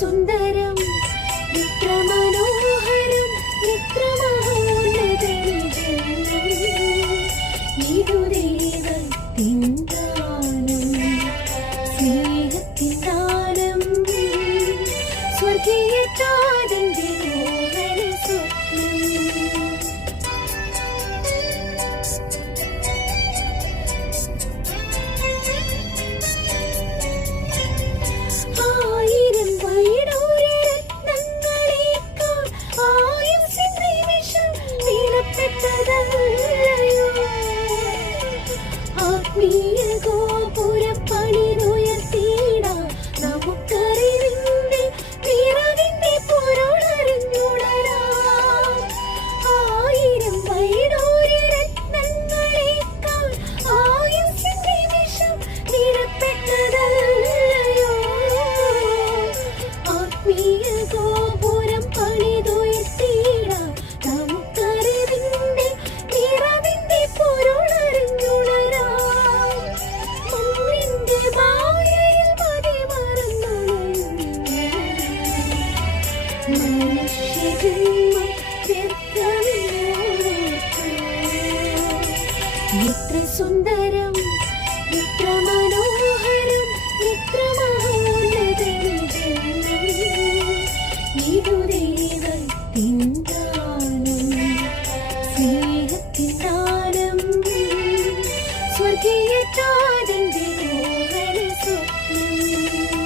സുന്ദരം എത്ര മനോഹരം എത്ര മഹോന്നതം ഇതു ദൈവത്തിൻ ദാനം സ്നേഹത്തിൻ ദാനം സ്വർഗീയ താരന്റെ മോഹന സ്വപ്നം ആത്മീയ ഗോപുരപ്പണിതുയർത്തിയിടാൻ നമുക്കറിവിന്റെ നിറവിന്റെ പൊരുളറിഞ്ഞുണരാം. 1000 വൈഡൂര്യരത്നങ്ങളേക്കാൾ ആയുസ്സിൻ നിമിഷം വിലപ്പെട്ടതല്ലയോ. ആത്മീയ ഗോപുരം പണിതുയർത്തിയിടാൻ നമുക്കറിവിന്റെ നിറവിന്റെ പൊരുളറിഞ്ഞുണരാം. എത്ര സുന്ദരം എത്ര മനോഹരം എത്ര മഹോന്നതം ഇതു ദൈവത്തിൻ ദാനം സ്നേഹത്തിൻ ദാനം സ്വർഗീയ താരന്റെ മോഹന സ്വപ്നം.